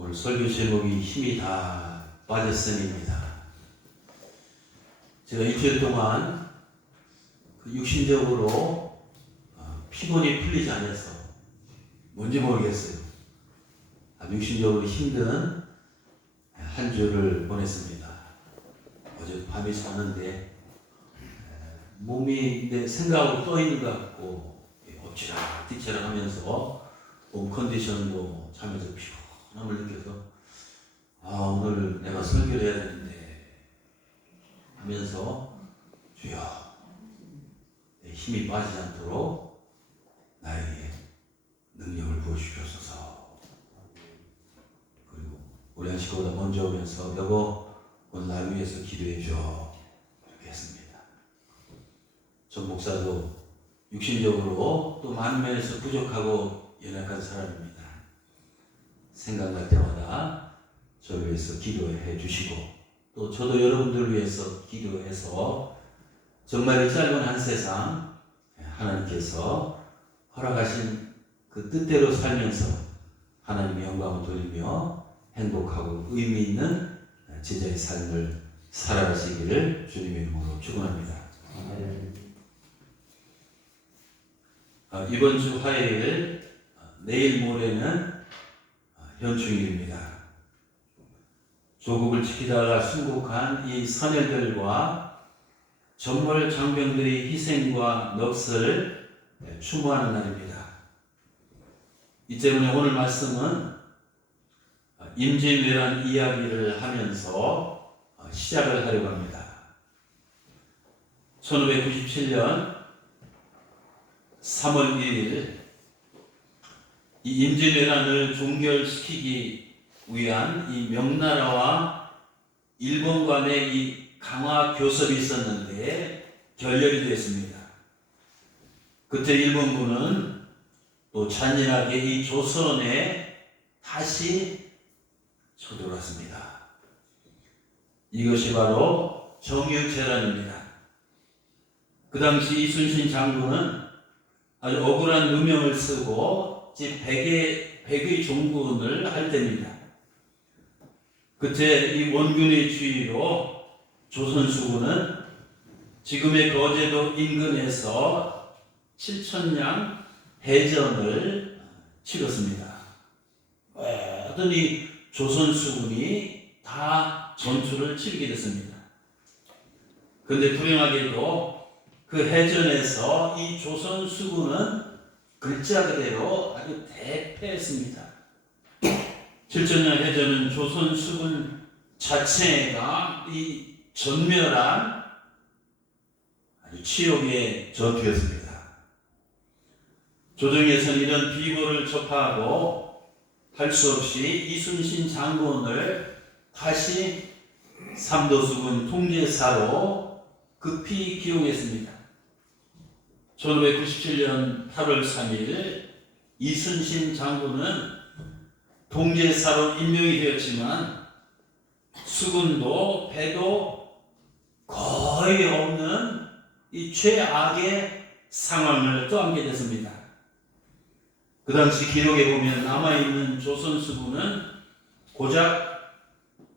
오늘 설교 제목이 힘이 다 빠졌음입니다. 제가 일주일 동안 육신적으로 피곤이 풀리지 않아서 뭔지 모르겠어요. 육신적으로 힘든 한 주를 보냈습니다. 어제 밤에 잤는데 몸이 내 생각하고 떠 있는 것 같고 엎치락 뒤치락 하면서 몸 컨디션도 자면서 피곤함을 느껴서 오늘 내가 설교를 해야 되는데 하면서 주여 내 힘이 빠지지 않도록 나에게 능력을 부어주셔서, 그리고 우리 한 식구보다 먼저 오면서 여보 오늘 날 위해서 기도해줘 이렇게 했습니다. 전 목사도 육신적으로 또 만면에서 부족하고 연약한 사람입니다. 생각날 때마다 저를 위해서 기도해 주시고 또 저도 여러분들을 위해서 기도해서 정말 이 짧은 한 세상 하나님께서 허락하신 그 뜻대로 살면서 하나님의 영광을 돌리며 행복하고 의미 있는 제자의 삶을 살아가시기를 주님의 이름으로 축원합니다. 이번 주 화요일, 내일 모레는 현충일입니다. 조국을 지키다가 순국한 이 선열들과 전몰 장병들의 희생과 넋을 추모하는 날입니다. 이 때문에 오늘 말씀은 임진왜란 이야기를 하면서 시작을 하려고 합니다. 1597년 3월 1일 이 임진왜란을 종결시키기 위한 이 명나라와 일본 간의 이 강화 교섭이 있었는데 결렬이 되었습니다. 그때 일본군은 또 잔인하게 이 조선에 다시 쳐들어왔습니다. 이것이 바로 정유재란입니다. 그 당시 이순신 장군은 아주 억울한 누명을 쓰고 백의 종군을 할 때입니다. 그때 이 원균의 주의로 조선수군은 지금의 거제도 인근에서 7,000량 해전을 치렀습니다. 모든 이 조선수군이 다 전투를 치르게 됐습니다. 그런데 불행하게도 그 해전에서 이 조선수군은 글자 그대로 아주 대패했습니다. 7,000년 해전은 조선수군 자체가 이 전멸한 아주 치욕의 전투였습니다. 조정에서는 이런 비보를 접하고 할 수 없이 이순신 장군을 다시 삼도수군 통제사로 급히 기용했습니다. 1597년 8월 3일 이순신 장군은 통제사로 임명이 되었지만 수군도 배도 거의 없는 이 최악의 상황을 떠안게 됐습니다. 그 당시 기록에 보면 남아있는 조선 수군은 고작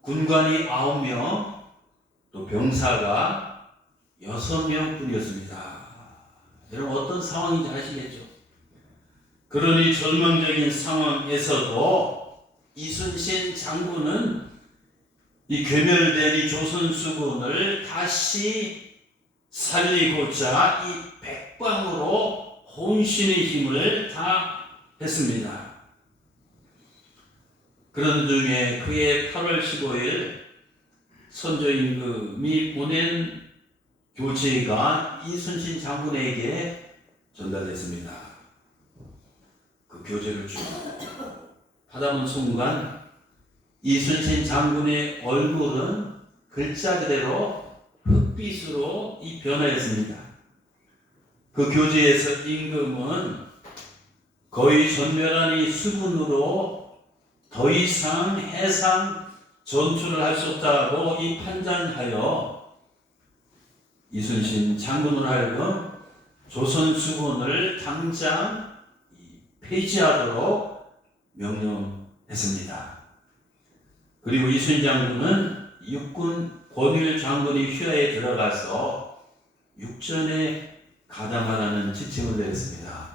군관이 9명, 또 병사가 6명 뿐이었습니다. 여러분 어떤 상황인지 아시겠죠? 그러니 절망적인 상황에서도 이순신 장군은 이 괴멸된 이 조선 수군을 다시 살리고자 이 백방으로 혼신의 힘을 다했습니다. 그런 중에 그의 8월 15일 선조임금이 보낸 교제가 이순신 장군에게 전달됐습니다. 그 교제를 쭉 받아본 순간 이순신 장군의 얼굴은 글자 그대로 흑빛으로 변하였습니다. 그 교제에서 임금은 거의 전멸한 이 수군으로 더 이상 해상 전투를 할 수 없다고 판단하여 이순신 장군으로 하여금 조선 수군을 당장 폐지하도록 명령했습니다. 그리고 이순신 장군은 육군 권율 장군이 휘하에 들어가서 육전에 가담하라는 지침을 내렸습니다.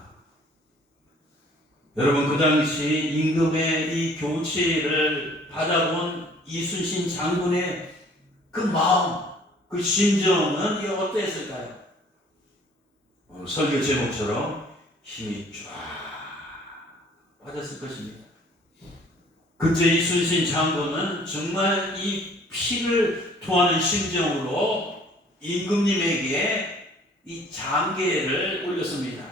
여러분, 그 당시 임금의 이 교체를 받아본 이순신 장군의 그 마음, 그 심정은 어땠을까요? 오늘 설교 제목처럼 힘이 쫙 빠졌을 것입니다. 그때 이순신 장군은 정말 이 피를 토하는 심정으로 임금님에게 이 장계를 올렸습니다.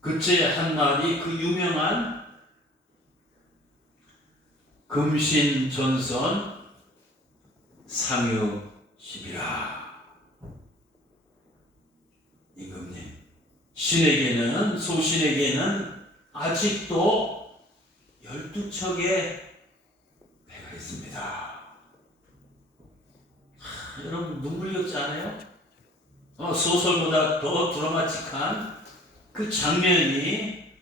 그때 한 말이 그 유명한 금신전선 상유십이라. 임금님, 신에게는, 소신에게는 아직도 12척의 배가 있습니다. 여러분, 눈물겹지 않아요? 소설보다 더 드라마틱한 그 장면이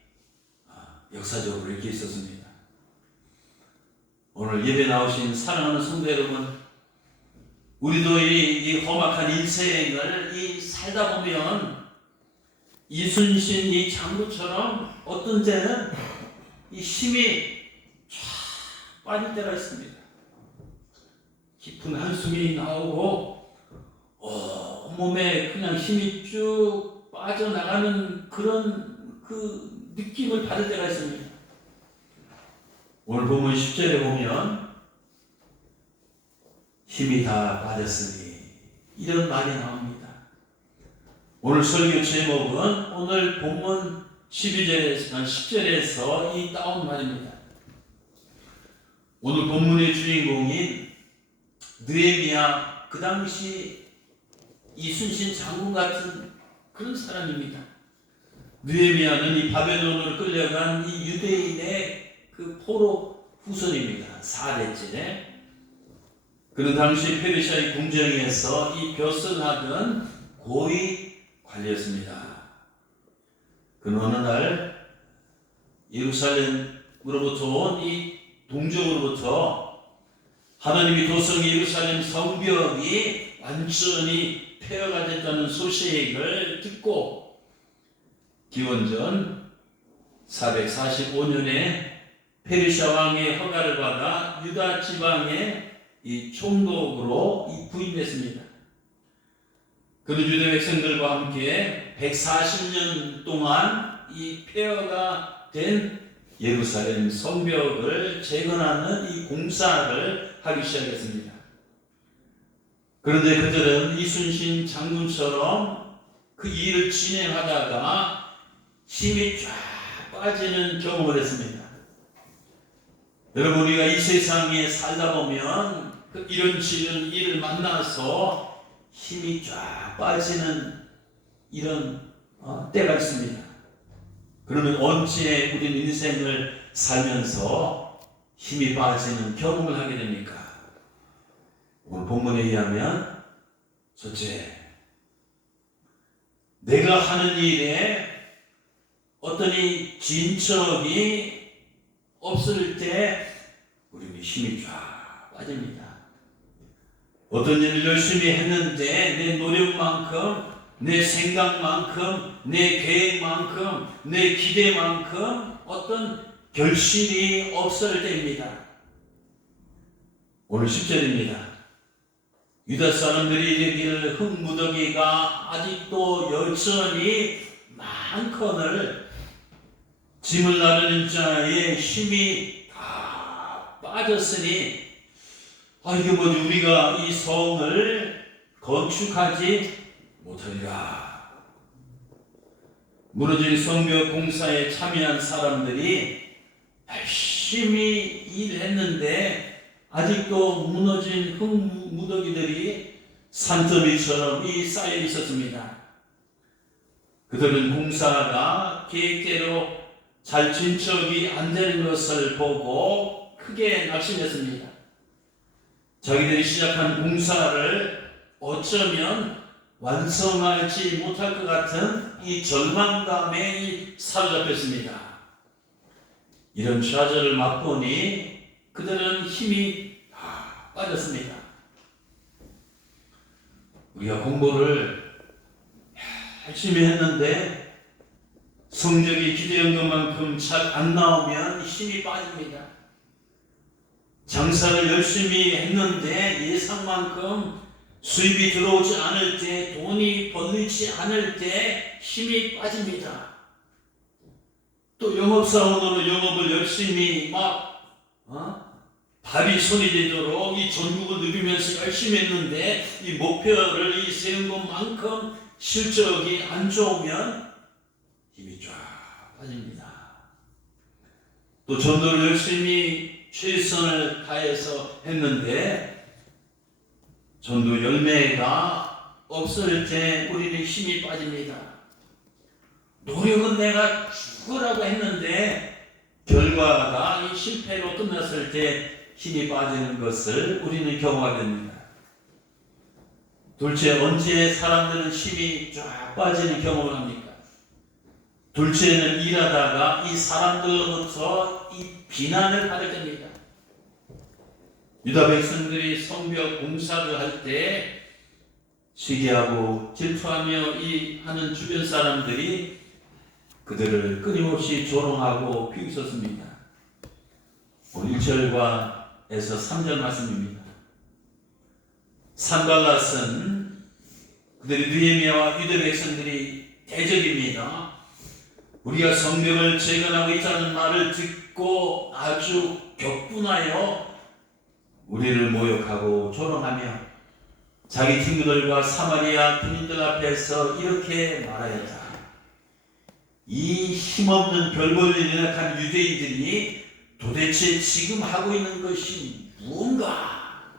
역사적으로 이렇게 있었습니다. 오늘 예배 나오신 사랑하는 성도 여러분, 우리도 이 험악한 인생을 살다 보면 이순신 이 장군처럼 어떤 때는 이 힘이 쫙 빠질 때가 있습니다. 깊은 한숨이 나오고 몸에 그냥 힘이 쭉 빠져나가는 그런 그 느낌을 받을 때가 있습니다. 오늘 본문 10절에 보면 힘이 다 빠졌으니 이런 말이 나옵니다. 오늘 설교 제목은 오늘 본문 10절에서 이 따온 말입니다. 오늘 본문의 주인공인 느헤미야, 그 당시 이순신 장군 같은 그런 사람입니다. 느헤미야는 이 바벨론으로 끌려간 이 유대인의 그 포로 후손입니다. 4대째. 그는 당시 페르시아의 궁정에서 이 벼슬 하던 고위 관리였습니다. 그는 어느 날 예루살렘으로부터 온 이 동족으로부터 하나님이 도성 예루살렘 성벽이 완전히 폐허가 됐다는 소식을 듣고 기원전 445년에 페르시아 왕의 허가를 받아 유다 지방의 이 총독으로 부임했습니다. 그는 유대 백성들과 함께 140년 동안 이 폐허가 된 예루살렘 성벽을 재건하는 이 공사를 하기 시작했습니다. 그런데 그들은 이순신 장군처럼 그 일을 진행하다가 힘이 쫙 빠지는 경험을 했습니다. 여러분, 우리가 이 세상에 살다 보면 이런 일을 만나서 힘이 쫙 빠지는 이런 때가 있습니다. 그러면 언제 우리는 인생을 살면서 힘이 빠지는 경험을 하게 됩니까? 오늘 본문에 의하면 첫째, 내가 하는 일에 어떤 이 진척이 없을 때 우리는 힘이 쫙 빠집니다. 어떤 일을 열심히 했는데 내 노력만큼, 내 생각만큼, 내 계획만큼, 내 기대만큼 어떤 결실이 없을 때입니다. 오늘 10절입니다. 유다 사람들이 이르기를 흙무더기가 아직도 여전히 많거늘 짐을 나르는 자의 힘이 다 빠졌으니 이게 뭐지, 우리가 이 성을 건축하지 못하리라. 무너진 성벽 공사에 참여한 사람들이 열심히 일했는데 아직도 무너진 흙무더기들이 산더미처럼 쌓여 있었습니다. 그들은 공사가 계획대로 잘 진척이 안 되는 것을 보고 크게 낙심했습니다. 자기들이 시작한 공사를 어쩌면 완성하지 못할 것 같은 이 절망감에 사로잡혔습니다. 이런 좌절을 맛보니 그들은 힘이 빠졌습니다. 우리가 공부를 열심히 했는데 성적이 기대한 것만큼 잘 안 나오면 힘이 빠집니다. 장사를 열심히 했는데 예상만큼 수입이 들어오지 않을 때, 돈이 벌리지 않을 때 힘이 빠집니다. 또 영업사원으로 영업을 열심히 발이 손이 되도록 이 전국을 누비면서 열심히 했는데 이 목표를 세운 것만큼 실적이 안 좋으면 힘이 쫙 빠집니다. 또 전도를 열심히 최선을 다해서 했는데 전도 열매가 없을 때 우리는 힘이 빠집니다. 노력은 내가 죽으라고 했는데 결과가 이 실패로 끝났을 때 힘이 빠지는 것을 우리는 경험하게 됩니다. 둘째, 언제 사람들은 힘이 쫙 빠지는 경험을 합니까? 둘째는 일하다가 이 사람들로부터 이 비난을 받을 때입니다. 유다 백성들이 성벽 공사를 할 때 시기하고 질투하며 이 하는 주변 사람들이 그들을 끊임없이 조롱하고 비웃었습니다. 오늘 1절과 에서 3절 말씀입니다. 산발랏은 그들이 느헤미야와 유다 백성들이 대적입니다. 우리가 성벽을 재건하고 있다는 말을 듣고 아주 격분하여 우리를 모욕하고 조롱하며 자기 친구들과 사마리아 군인들 앞에서 이렇게 말하였다. 이 힘없는 별볼일 연약한 유대인들이 도대체 지금 하고 있는 것이 무언가?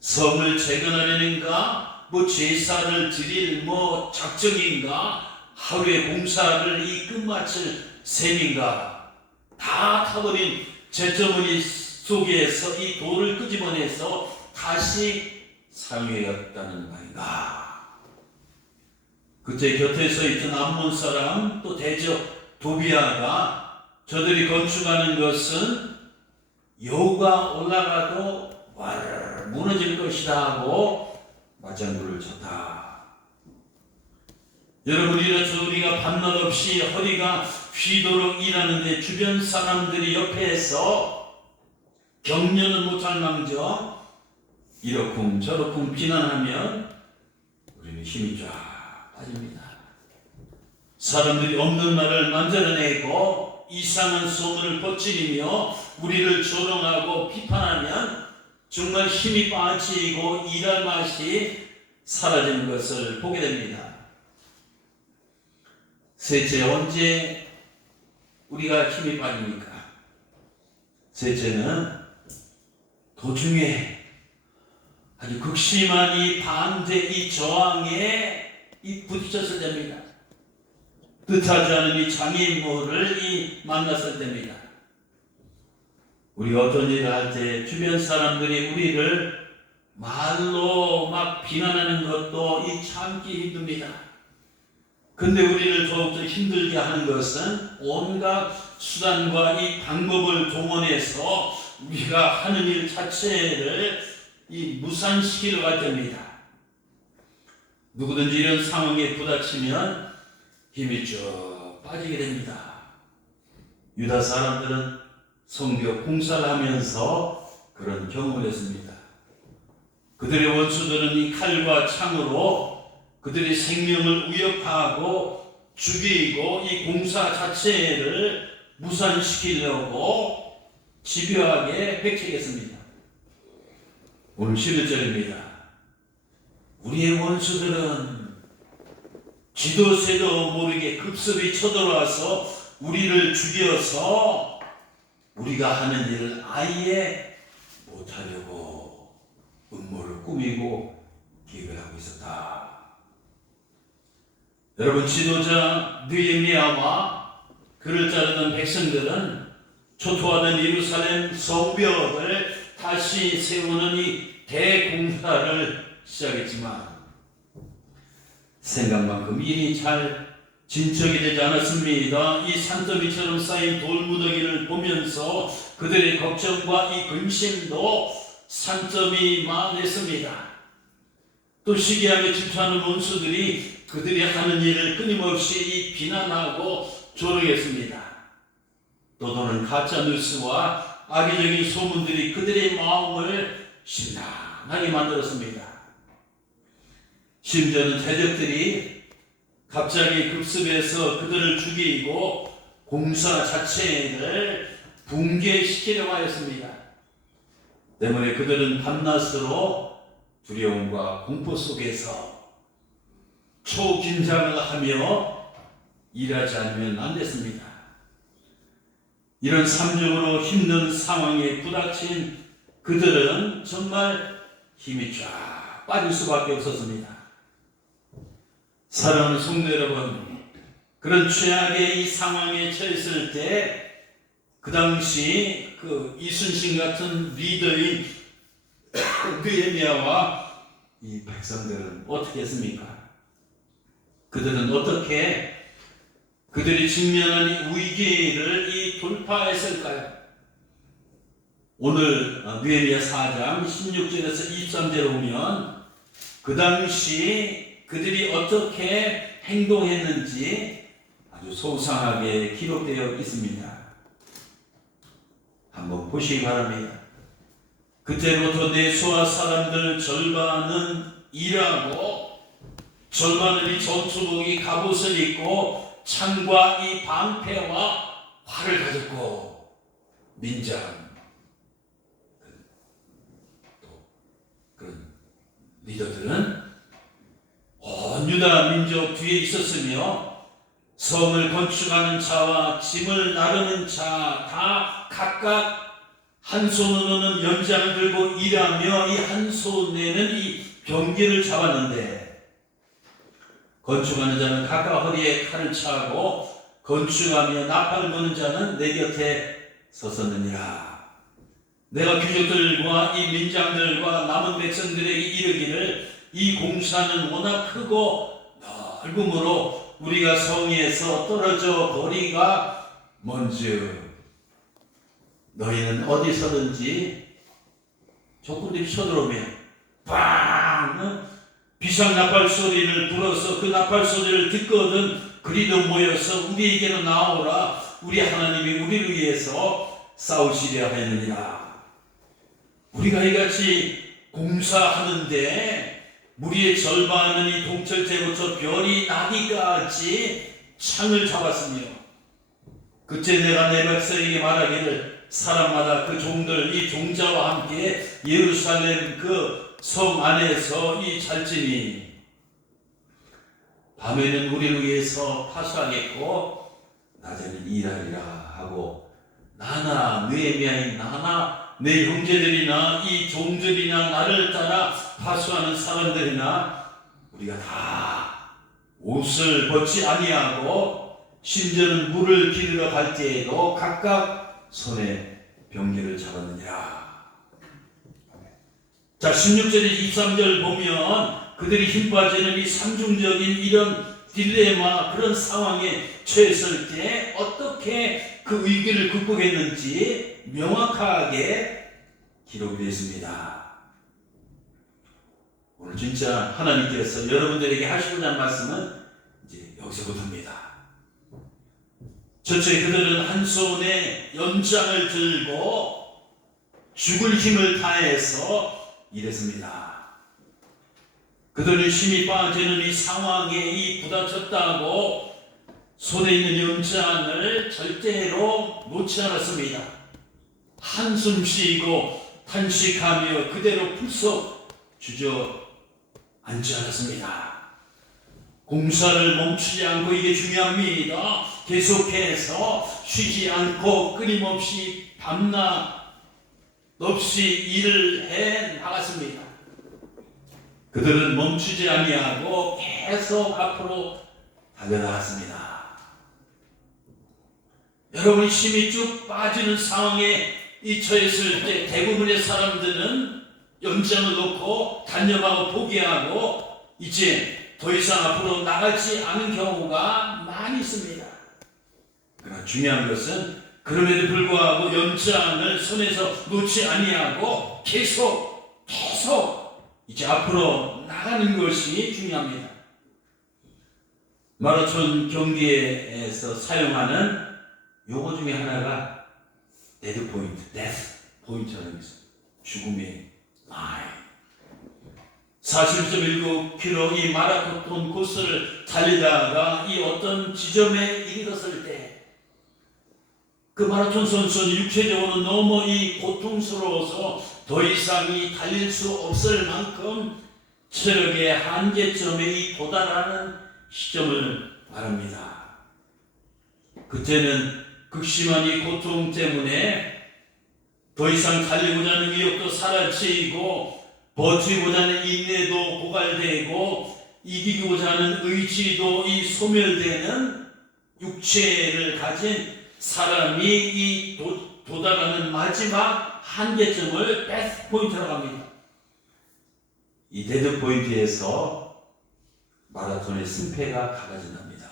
성을 재건하려는가? 제사를 드릴 작정인가? 하루의 공사를 이 끝마칠 셈인가? 다 타버린 잿더미 속에서 이 돌을 끄집어내서 다시 사용해야겠다는 말인가? 그때 곁에 서 있던 암몬 사람 또 대적 도비아가 저들이 건축하는 것은 여우가 올라가도 와르르 무너질 것이다 하고 맞장구를 쳤다. 여러분, 이래서 우리가 밤낮 없이 허리가 휘도록 일하는데 주변 사람들이 옆에서 격려는 못할 망정 이러쿵 저러쿵 비난하면 우리는 힘이 쫙 빠집니다. 사람들이 없는 말을 만들어내고 이상한 소문을 퍼뜨리며 우리를 조롱하고 비판하면 정말 힘이 빠지고 일할 맛이 사라지는 것을 보게 됩니다. 셋째, 언제 우리가 힘이 빠집니까? 셋째는 도중에 아주 극심한 이 반대, 이 저항에 부딪혔을 때입니다. 뜻하지 않은 이 장애인물을 만났을 때입니다. 우리가 어떤 일을 할 때 주변 사람들이 우리를 말로 비난하는 것도 참기 힘듭니다. 근데 우리를 더욱더 힘들게 하는 것은 온갖 수단과 이 방법을 동원해서 우리가 하는 일 자체를 무산시키려고 할 때입니다. 누구든지 이런 상황에 부닥치면 힘이 쭉 빠지게 됩니다. 유다 사람들은 성벽 공사를 하면서 그런 경험을 했습니다. 그들의 원수들은 이 칼과 창으로 그들의 생명을 위협하고 죽이고 이 공사 자체를 무산시키려고 집요하게 획책했습니다. 오늘 11절입니다. 우리의 원수들은 지도새도 모르게 급습히 쳐들어와서 우리를 죽여서 우리가 하는 일을 아예 못하려고 음모를 꾸미고 계획을 하고 있었다. 여러분, 지도자 느헤미야와 그를 따르던 백성들은 초토화된 예루살렘 성벽을 다시 세우는 이 대공사를 시작했지만 생각만큼 일이 잘 진척이 되지 않았습니다. 이 산더미처럼 쌓인 돌무더기를 보면서 그들의 걱정과 이 근심도 산점이 많았습니다. 또 시기하며 질투하는 원수들이 그들이 하는 일을 끊임없이 비난하고 조롱했습니다. 또 또는 가짜 뉴스와 악의적인 소문들이 그들의 마음을 심란하게 만들었습니다. 심지어는 대적들이 갑자기 급습해서 그들을 죽이고 공사 자체를 붕괴시키려고 하였습니다. 때문에 그들은 밤낮으로 두려움과 공포 속에서 초긴장을 하며 일하지 않으면 안 됐습니다. 이런 삼중으로 힘든 상황에 부닥친 그들은 정말 힘이 쫙 빠질 수밖에 없었습니다. 사랑하는 성도 여러분, 그런 최악의 이 상황에 처했을 때 그 당시 그 이순신 같은 리더인 느헤미야와 이 백성들은 어떻게 했습니까? 그들은 어떻게 그들이 직면한 이 위기를 돌파했을까요? 오늘 느헤미야 4장 16절에서 23절에 보면 그 당시 그들이 어떻게 행동했는지 아주 소상하게 기록되어 있습니다. 한번 보시기 바랍니다. 그때부터 내수와 사람들 절반은 일하고 절반은 이 전투복이 갑옷을 입고 창과 이 방패와 활을 가졌고 민장 또 그런 리더들은 온 유다 민족 뒤에 있었으며 성을 건축하는 자와 짐을 나르는 자 다 각각 한 손으로는 연장을 들고 일하며 이 한 손에는 이 병기를 잡았는데 건축하는 자는 각각 허리에 칼을 차고 건축하며 나팔을 부는 자는 내 곁에 섰었느니라. 내가 귀족들과 이 민장들과 남은 백성들에게 이르기를 이 공사는 워낙 크고 넓음으로 우리가 성에서 떨어져 거리가 먼즉 너희는 어디서든지 적군들이 쳐들어오면 빵 비상나팔 소리를 불어서 그 나팔 소리를 듣거든 그리도 모여서 우리에게로 나오라. 우리 하나님이 우리를 위해서 싸우시려 하였느니라. 우리가 이같이 공사하는데 무리의 절반은 이 동철제부터 별이 나기까지 창을 잡았으며 그때 내가 내 백성에게 말하기를 사람마다 그 종들 이 종자와 함께 예루살렘 그 성 안에서 이 잘지니 밤에는 우리를 위해서 파수하겠고 낮에는 일하리라 하고 나나 느헤미야인 나나 내 형제들이나 이 종들이나 나를 따라 파수하는 사람들이나 우리가 다 옷을 벗지 아니하고 심지어는 물을 기르러 갈 때에도 각각 손에 병기를 잡았느니라. 자 16절에 23절 보면 그들이 힘 빠지는 이 삼중적인 이런 딜레마 그런 상황에 처했을 때 어떻게 그 위기를 극복했는지 명확하게 기록이 되어 있습니다. 오늘 진짜 하나님께서 여러분들에게 하시고자 하는 말씀은 이제 여기서부터입니다. 첫째, 그들은 한 손에 연장을 들고 죽을 힘을 다해서 일했습니다. 그들은 힘이 빠지는 이 상황에 이 부닥쳤다고 손에 있는 연장을 절대로 놓지 않았습니다. 한숨 쉬고 탄식하며 그대로 풀썩 주저앉지 않았습니다. 공사를 멈추지 않고 이게 중요합니다. 계속해서 쉬지 않고 끊임없이 밤낮 없이 일을 해 나갔습니다. 그들은 멈추지 아니하고 계속 앞으로 달려나갔습니다. 여러분이 힘이 쭉 빠지는 상황에 처했을 때 대부분의 사람들은 연장을 놓고 단념하고 포기하고 이제 더 이상 앞으로 나가지 않은 경우가 많이 있습니다. 그러나 중요한 것은 그럼에도 불구하고 연장을 손에서 놓지 아니하고 계속 이제 앞으로 나가는 것이 중요합니다. 마라톤 경기에서 사용하는 용어 중에 하나가 데드 포인트라는 게 있어요. 죽음의 라인. 41.19km 이 마라톤 코스를 달리다가 이 어떤 지점에 이르렀을 때 그 마라톤 선수는 육체적으로 너무 이 고통스러워서 더 이상 이 달릴 수 없을 만큼 체력의 한계점에 도달하는 시점을 말합니다. 그때는 극심한 이 고통 때문에 더 이상 달리고자 하는 의욕도 사라지고 버티고자 하는 인내도 고갈되고 이기고자 하는 의지도 이 소멸되는 육체를 가진 사람이 이 도달하는 마지막 한계점을 데스 포인트라고 합니다. 이 데드 포인트에서 마라톤의 승패가 갈라진답니다.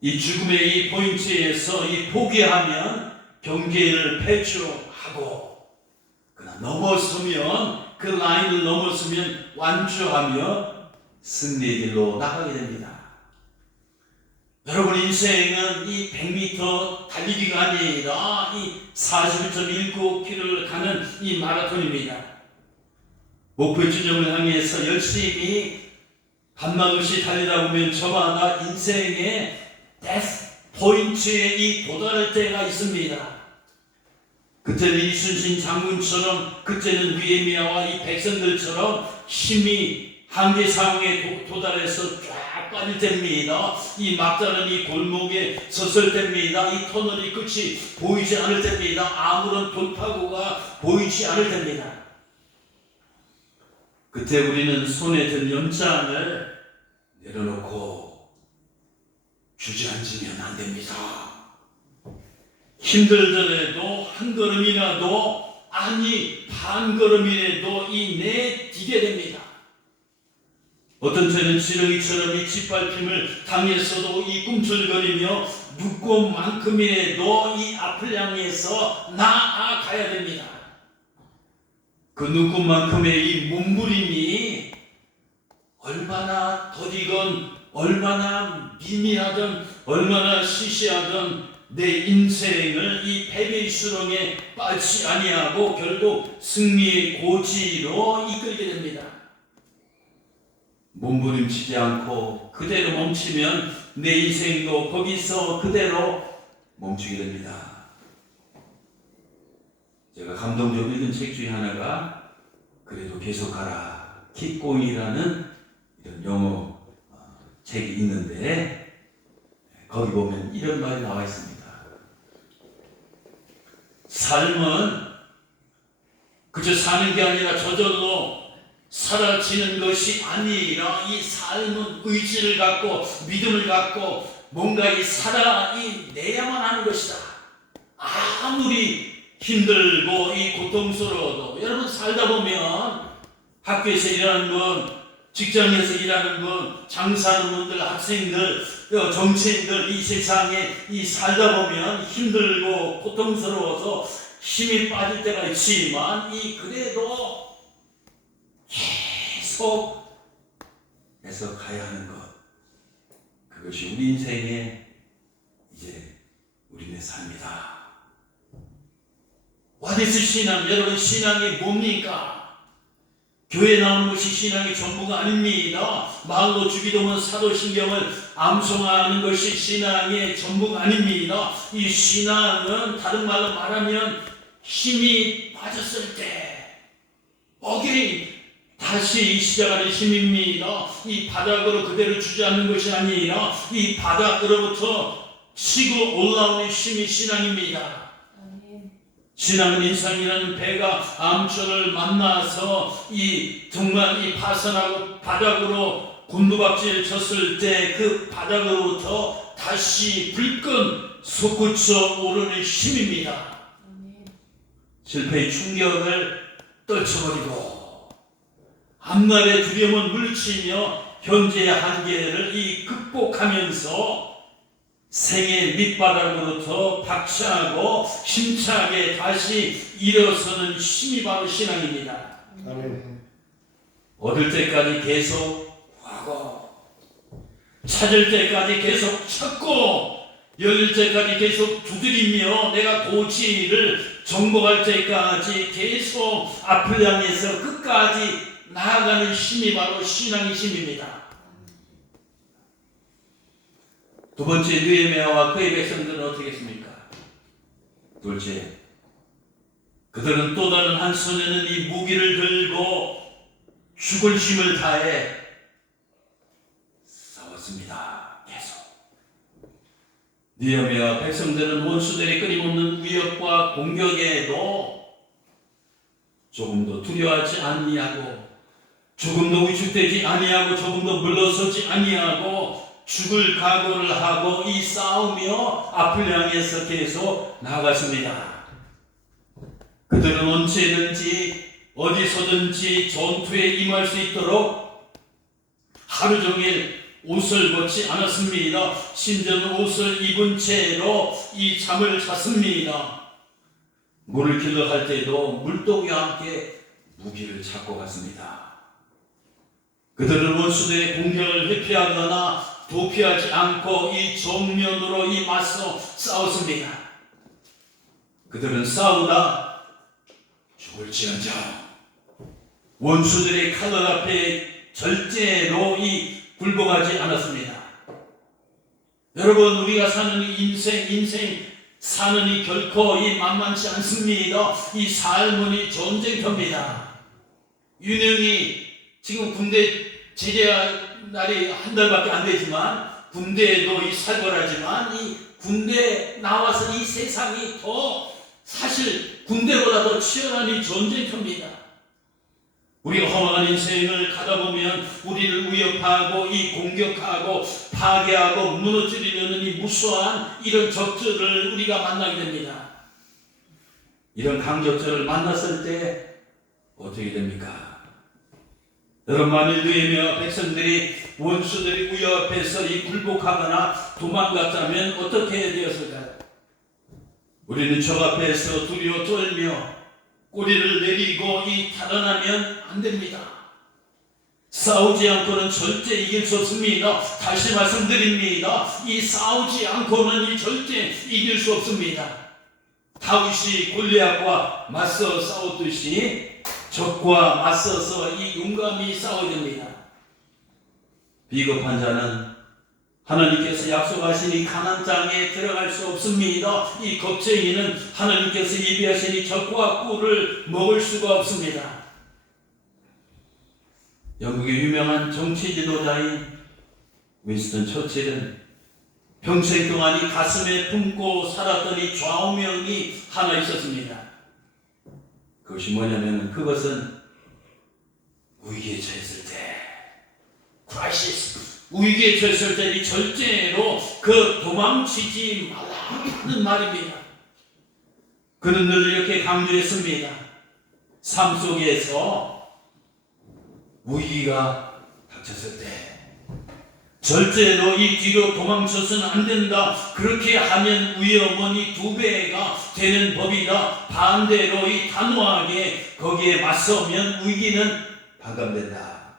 이 죽음의 이 포인트에서 이 포기하면 경기를 패주하고 그러나 넘어서면 그 라인을 넘어서면 완주하며 승리의 길로 나가게 됩니다. 여러분 인생은 이 100m 달리기가 아니라 이 41.19km를 가는 이 마라톤입니다. 목표 지점을 향해서 열심히 한마음 없이 달리다 보면 저마다 인생의 데스 포인트에 이 도달할 때가 있습니다. 그때는 이순신 장군처럼 그때는 느헤미야와 이 백성들처럼 힘이 한계 상황에 도달해서 쫙 빠질 때입니다. 이 막다른 이 골목에 섰을 때입니다. 이 터널이 끝이 보이지 않을 때입니다. 아무런 돌파구가 보이지 않을 때입니다. 그때 우리는 손에 든 연장을 내려놓고 주저앉으면 안 됩니다. 힘들더라도 한 걸음이라도 아니 반 걸음이라도 이 내디게 됩니다. 어떤 때는 지렁이처럼 이 짓밟힘을 당했어도 이 꿈틀거리며 눈곱만큼이라도 이 앞을 향해서 나아가야 됩니다. 그 눈곱만큼의 이 몸부림이 얼마나 더디건 얼마나 미미하든 얼마나 시시하든 내 인생을 이 패배의 수렁에 빠지지 아니하고 결국 승리의 고지로 이끌게 됩니다. 몸부림치지 않고 그대로 멈추면 내 인생도 거기서 그대로 멈추게 됩니다. 제가 감동적으로 읽은 책 중에 하나가 그래도 계속하라 킥고잉이라는 이런 영어 책이 있는데 거기 보면 이런 말이 나와 있습니다. 삶은 그저 사는 게 아니라 저절로 사라지는 것이 아니라 이 삶은 의지를 갖고 믿음을 갖고 뭔가 이 살아내야만 하는 것이다. 아무리 힘들고 이 고통스러워도 여러분 살다 보면 학교에서 일하는 분, 직장에서 일하는 분, 장사하는 분들, 학생들, 정치인들 이 세상에 이 살다 보면 힘들고 고통스러워서 힘이 빠질 때가 있지만 이 그래도 계속 해서 가야 하는 것 그것이 우리 인생의 이제 우리의 삶이다. What is 신앙? 여러분 신앙이 뭡니까? 교회 나오는 것이 신앙의 전부가 아닙니다. 말로 주기도문 사도신경을 암송하는 것이 신앙의 전부가 아닙니다. 이 신앙은 다른 말로 말하면 힘이 빠졌을 때 어게인 다시 시작하는 힘입니다. 이 바닥으로 그대로 주저앉는 것이 아니라 이 바닥으로부터 치고 올라오는 힘이 신앙입니다. 신앙은 인상이라는 배가 암초를 만나서 이 정말 이 파선하고 바닥으로 곤두박질 쳤을 때 그 바닥으로부터 다시 불끈 솟구쳐 오르는 힘입니다. 실패의 충격을 떨쳐버리고 앞날의 두려움을 물리치며 현재의 한계를 극복하면서 생의 밑바닥으로부터 박차하고 힘차게 다시 일어서는 힘이 바로 신앙입니다. 아멘. 얻을 때까지 계속 구하고, 찾을 때까지 계속 찾고, 열릴 때까지 계속 두드리며 내가 고지를 정복할 때까지 계속 앞을 향해서 끝까지 나아가는 힘이 바로 신앙의 힘입니다. 두 번째, 느헤미야와 그의 백성들은 어떻게 했습니까? 둘째, 그들은 또 다른 한 손에는 이 무기를 들고 죽을 힘을 다해 싸웠습니다. 계속. 느헤미야와 백성들은 원수들의 끊임없는 위협과 공격에도 조금도 두려워하지 아니하고, 조금도 위축되지 아니하고, 조금도 물러서지 아니하고 죽을 각오를 하고 이 싸우며 앞을 향해서 계속 나아갔습니다. 그들은 언제든지 어디서든지 전투에 임할 수 있도록 하루 종일 옷을 벗지 않았습니다. 심지어 옷을 입은 채로 이 잠을 잤습니다. 물을 길러 갈 때도 물동이와 함께 무기를 찾고 갔습니다. 그들은 원수들의 공격을 회피하거나 도피하지 않고 이 정면으로 이 맞서 싸웠습니다. 그들은 싸우다 죽을지언정 원수들의 칼날 앞에 절제로 이 굴복하지 않았습니다. 여러분, 우리가 사는 인생 사는 이 결코 이 만만치 않습니다. 이 삶은 이 전쟁터입니다. 윤영이 지금 군대 제대할 날이 한 달밖에 안 되지만, 군대에도 이 살벌하지만 이 군대 나와서 이 세상이 더 사실 군대보다 더 치열한 이 전쟁터입니다. 우리가 험악한 인생을 가다 보면 우리를 위협하고 이 공격하고 파괴하고 무너뜨리려는 이 무수한 이런 적들을 우리가 만나게 됩니다. 이런 강적들을 만났을 때 어떻게 됩니까? 여러분, 만일 느헤미야 백성들이 원수들이 위협 앞에서 이 굴복하거나 도망갔다면 어떻게 되었을까요? 우리는 적 앞에서 두려워 떨며 꼬리를 내리고 이 달아나면 안 됩니다. 싸우지 않고는 절대 이길 수 없습니다. 다시 말씀드립니다. 이 싸우지 않고는 이 절대 이길 수 없습니다. 다윗이 골리앗과 맞서 싸웠듯이 적과 맞서서 이 용감히 싸워야 됩니다. 비겁한 자는 하나님께서 약속하신 이 가나안 땅에 들어갈 수 없습니다. 이 겁쟁이는 하나님께서 예비하신 이 적과 꿀을 먹을 수가 없습니다. 영국의 유명한 정치 지도자인 윈스턴 처칠은 평생 동안 이 가슴에 품고 살았던 이 좌우명이 하나 있었습니다. 그것이 뭐냐면, 그것은 위기에 처했을 때, 크라이시스, 위기에 처했을 때 이 절대로 그 도망치지 말라는 말입니다. 그는 늘 이렇게 강조했습니다. 삶 속에서 위기가 닥쳤을 때 절대로 이 뒤로 도망쳐서는 안 된다. 그렇게 하면 위험은 이 2배가 되는 법이다. 반대로 이 단호하게 거기에 맞서면 위기는 반감된다.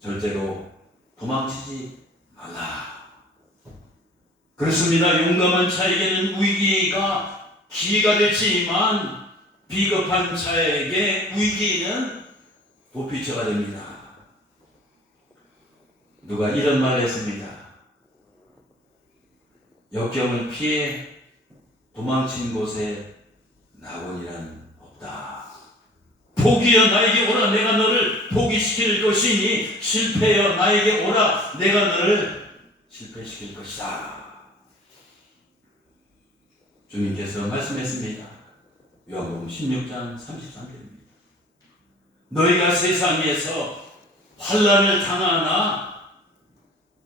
절대로 도망치지 말라. 그렇습니다. 용감한 자에게는 위기가 기회가 되지만 비겁한 자에게 위기는 도피처가 됩니다. 누가 이런 말을 했습니다. 역경을 피해 도망친 곳에 낙원이란 없다. 포기여 나에게 오라, 내가 너를 포기시킬 것이니 실패여 나에게 오라, 내가 너를 실패시킬 것이다. 주님께서 말씀했습니다. 요한복음 16장 33절입니다. 너희가 세상에서 환난을 당하나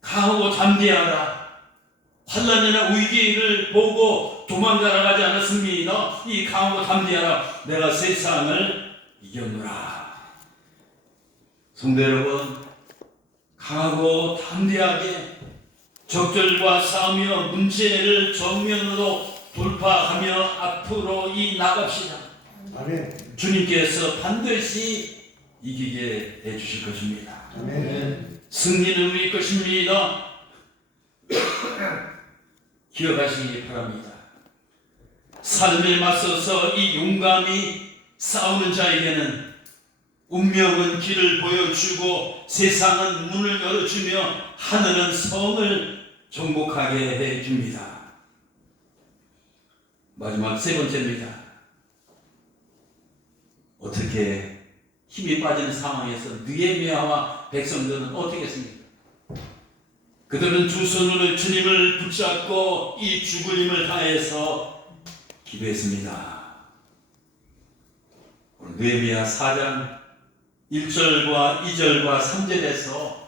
강하고 담대하라. 환난이나 위기를 보고 도망가라 하지 않았습니다. 이 강하고 담대하라. 내가 세상을 이겼노라. 성도 여러분, 강하고 담대하게 적들과 싸우며 문제를 정면으로 돌파하며 앞으로 나갑시다. 아멘. 주님께서 반드시 이기게 해주실 것입니다. 아멘. 승리는 우리 것입니다. 기억하시기 바랍니다. 삶에 맞서서 이 용감히 싸우는 자에게는 운명은 길을 보여주고 세상은 문을 열어주며 하늘은 성을 정복하게 해줍니다. 마지막 세 번째입니다. 어떻게 힘이 빠지는 상황에서 느헤미야와 백성들은 어떻게 했습니까? 그들은 두 손으로 주님을 붙잡고 이 죽을 힘을 다해서 기도했습니다. 오늘 느헤미야 4장 1절과 2절과 3절에서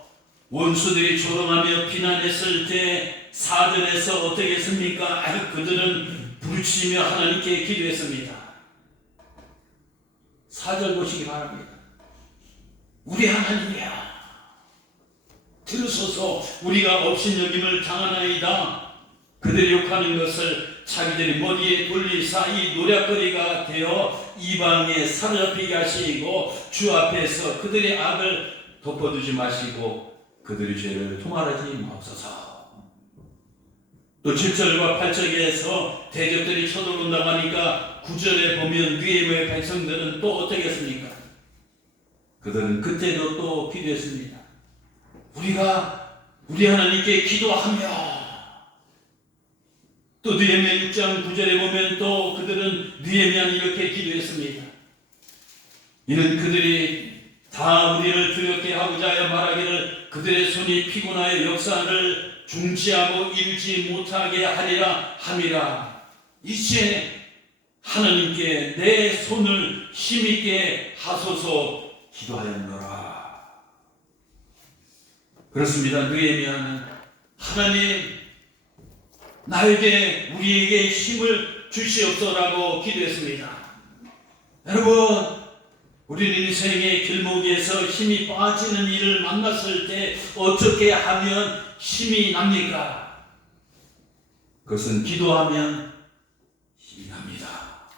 원수들이 조롱하며 비난했을 때 4절에서 어떻게 했습니까? 그들은 부르짖으며 하나님께 기도했습니다. 4절 보시기 바랍니다. 우리 하나님이야, 들으소서. 우리가 업신여김을 당하나이다. 그들이 욕하는 것을 자기들이 머리에 돌리사 이 노략거리가 되어 이방에 사로잡히게 하시고 주 앞에서 그들의 악을 덮어두지 마시고 그들의 죄를 통할하지 마옵소서. 또 7절과 8절에서 대적들이 쳐들어온다고 하니까 9절에 보면 느헤미야의 백성들은 또 어떻게 했습니까? 그들은 그때도 또 기도했습니다. 우리가 우리 하나님께 기도하며, 또 느헤미야 6장 9절에 보면 또 그들은 느헤미야는 이렇게 기도했습니다. 이는 그들이 다 우리를 두렵게 하고자 하여 말하기를 그들의 손이 피곤하여 역사를 중지하고 이루지 못하게 하리라 함이라. 이제 하나님께 내 손을 힘있게 하소서 기도하였노라. 그렇습니다. 느헤미야는 하나님, 나에게 우리에게 힘을 주시옵소서라고 기도했습니다. 여러분, 우리는 인생의 길목에서 힘이 빠지는 일을 만났을 때 어떻게 하면 힘이 납니까? 그것은 기도하면 힘이 납니다.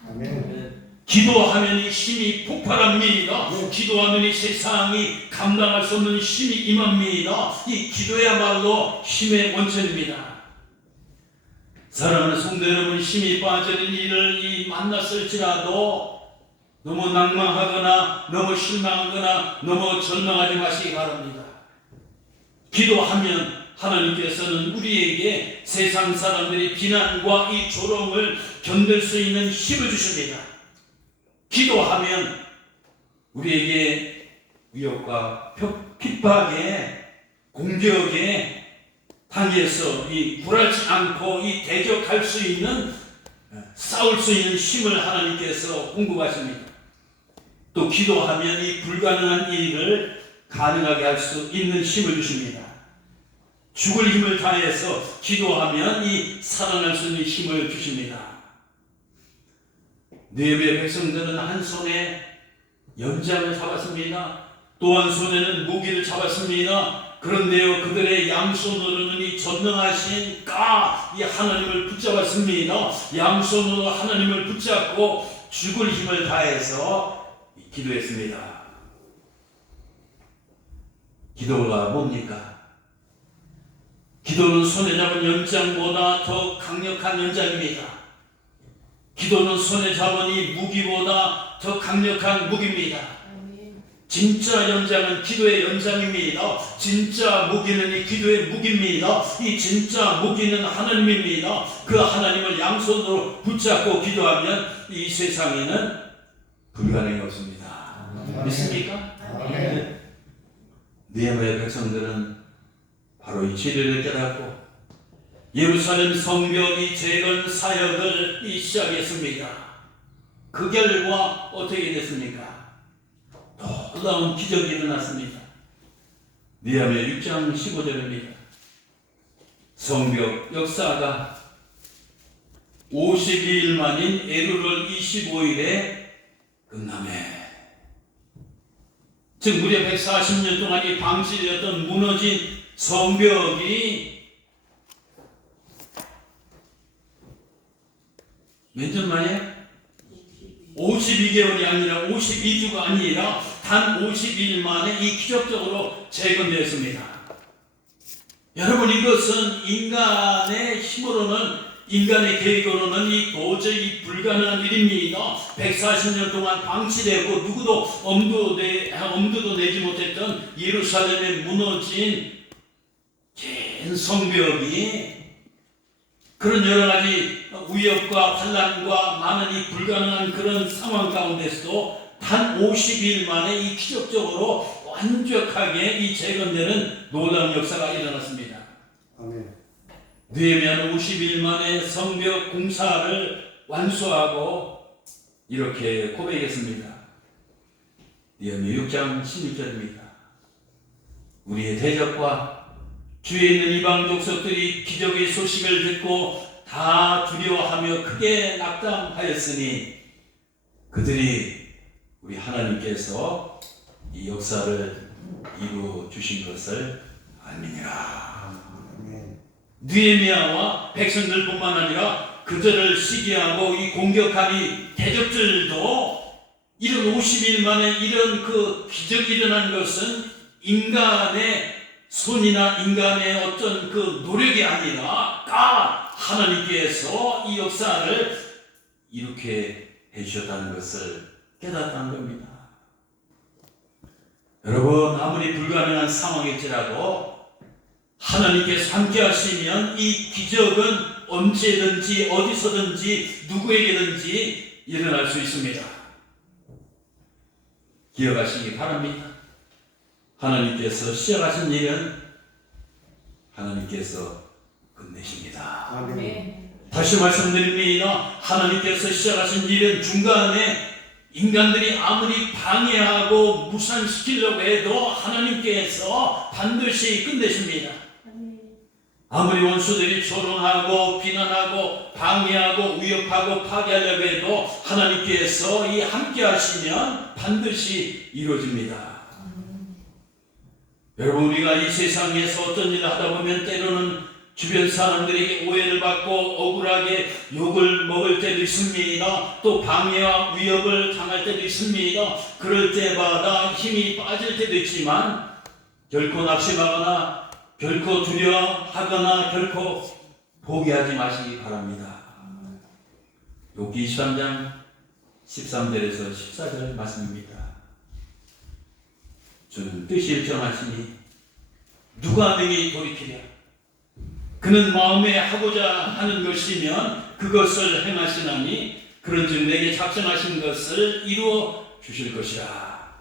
아멘. 기도하면 이 힘이 폭발합니다. 기도하면 이 세상이 감당할 수 없는 힘이 임합니다. 이 기도야말로 힘의 원천입니다. 사랑하는 성도 여러분, 힘이 빠지는 일을 만났을지라도 너무 낭망하거나 너무 실망하거나 너무 절망하지 마시기 바랍니다. 기도하면 하나님께서는 우리에게 세상 사람들이 비난과 이 조롱을 견딜 수 있는 힘을 주십니다. 기도하면 우리에게 위협과 핍박에 공격에 당해서 굴하지 않고 대적할 수 있는, 싸울 수 있는 힘을 하나님께서 공급하십니다. 또 기도하면 이 불가능한 일을 가능하게 할 수 있는 힘을 주십니다. 죽을 힘을 다해서 기도하면 살아날 수 있는 힘을 주십니다. 느헤미야 백성들은 한 손에 연장을 잡았습니다. 또 한 손에는 무기를 잡았습니다. 그런데요, 그들의 양손으로는 이 전능하신 이 하나님을 붙잡았습니다. 양손으로 하나님을 붙잡고 죽을 힘을 다해서 기도했습니다. 기도가 뭡니까? 기도는 손에 잡은 연장보다 더 강력한 연장입니다. 기도는 손에 잡은 이 무기보다 더 강력한 무기입니다. 진짜 연장은 기도의 연장입니다. 진짜 무기는 이 기도의 무기입니다. 이 진짜 무기는 하나님입니다. 그 하나님을 양손으로 붙잡고 기도하면 이 세상에는 불가능이 없습니다. 믿습니까? 아멘. 느헤미야 백성들은 바로 이 진리를 깨닫고 예루살렘 성벽이 재건 사역을 시작했습니다. 그 결과 어떻게 됐습니까? 놀라운 기적이 일어났습니다. 느헤미야 6장 15절입니다. 성벽 역사가 52일 만인 엘루월 25일에 끝나매. 즉 무려 140년 동안이 방치되었던 무너진 성벽이 몇 년 만에? 52개월이 아니라 52주가 아니라 단 52일 만에 이 기적적으로 재건되었습니다. 여러분, 이것은 인간의 힘으로는, 인간의 계획으로는 이 도저히 불가능한 일입니다. 140년 동안 방치되고 누구도 엄두도 내지 못했던 예루살렘에 무너진 긴 성벽이 그런 여러 가지 위협과 환난과 많은 이 불가능한 그런 상황 가운데서도 단 50일 만에 이 기적적으로 완벽하게 이 재건되는 놀라운 역사가 일어났습니다. 아멘. 느헤미야는 50일 만에 성벽 공사를 완수하고 이렇게 고백했습니다. 느헤미야 6장 16절입니다. 우리의 대적과 주위에 있는 이방 족속들이 기적의 소식을 듣고 다 두려워하며 크게 낙담하였으니 그들이 우리 하나님께서 이 역사를 이루어 주신 것을 알미니라. 아멘. 느헤미야와 백성들뿐만 아니라 그들을 시기하고 이 공격한 이 대적들도 이런 50일 만에 이런 그 기적이 일어난 것은 인간의 손이나 인간의 어떤 그 노력이 아니라 하나님께서 이 역사를 이렇게 해주셨다는 것을 깨닫다는 겁니다. 여러분, 아무리 불가능한 상황일지라도 하나님께서 함께 하시면 이 기적은 언제든지 어디서든지 누구에게든지 일어날 수 있습니다. 기억하시기 바랍니다. 하나님께서 시작하신 일은 하나님께서 끝내십니다. 아멘. 다시 말씀드립니다. 하나님께서 시작하신 일은 중간에 인간들이 아무리 방해하고 무산시키려고 해도 하나님께서 반드시 끝내십니다. 아무리 원수들이 조롱하고 비난하고 방해하고 위협하고 파괴하려고 해도 하나님께서 이 함께 하시면 반드시 이루어집니다. 여러분, 우리가 이 세상에서 어떤 일을 하다 보면 때로는 주변 사람들에게 오해를 받고 억울하게 욕을 먹을 때도 있습니다. 또 방해와 위협을 당할 때도 있습니다. 그럴 때마다 힘이 빠질 때도 있지만 결코 낙심하거나 결코 두려워하거나 결코 포기하지 마시기 바랍니다. 욥기 23장 13절에서 14절 말씀입니다. 주는 뜻이 일정하시니 누가 능히 돌이키랴. 그는 마음에 하고자 하는 것이면 그것을 행하시나니 그런즉 내게 작정하신 것을 이루어 주실 것이라.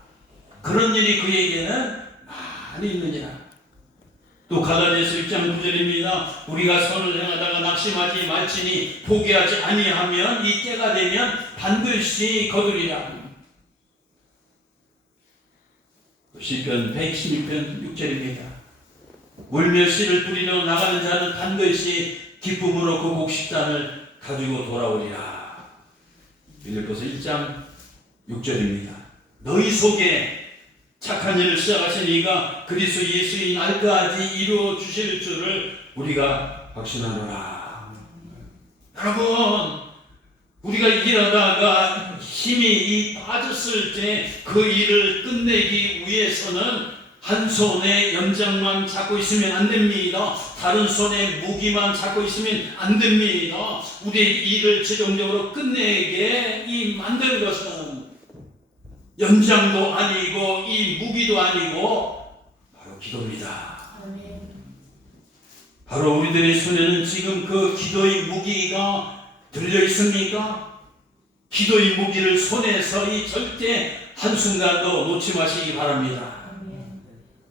그런 일이 그에게는 많이 있느니라. 또 갈라디아서 1장 9절입니다. 우리가 선을 행하다가 낙심하지 말지니 포기하지 아니하면 이 때가 되면 반드시 거두리라. 시편 116편 6절입니다. 울며 씨를 뿌리러 나가는 자는 반드시 기쁨으로 그 곡식단을 가지고 돌아오리라. 빌립보서 1장 6절입니다. 너희 속에 착한 일을 시작하신 이가 그리스도 예수의 날까지 이루어 주실 줄을 우리가 확신하노라. 여러분, 우리가 일하다가 힘이 빠졌을 때 그 일을 끝내기 위해서는 한 손에 연장만 잡고 있으면 안 됩니다. 다른 손에 무기만 잡고 있으면 안 됩니다. 우리의 일을 최종적으로 끝내게 만드는 것은 연장도 아니고 이 무기도 아니고 바로 기도입니다. 바로 우리들의 손에는 지금 그 기도의 무기가 들려 있습니까? 기도의 무기를 손에서 절대 한순간도 놓지 마시기 바랍니다.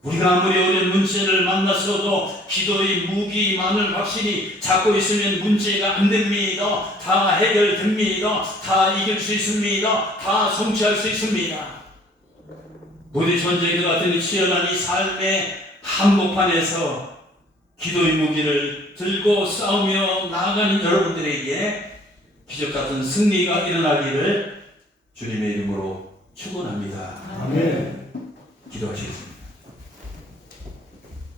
우리가 아무리 어려운 문제를 만났어도 기도의 무기만을 확실히 잡고 있으면 문제가 안 됩니다. 다 해결됩니다. 다 이길 수 있습니다. 다 성취할 수 있습니다. 우리 전쟁과 같은 치열한 이 삶의 한복판에서 기도의 무기를 들고 싸우며 나아가는 여러분들에게 기적 같은 승리가 일어나기를 주님의 이름으로 축원합니다. 아멘. 기도하시겠습니다.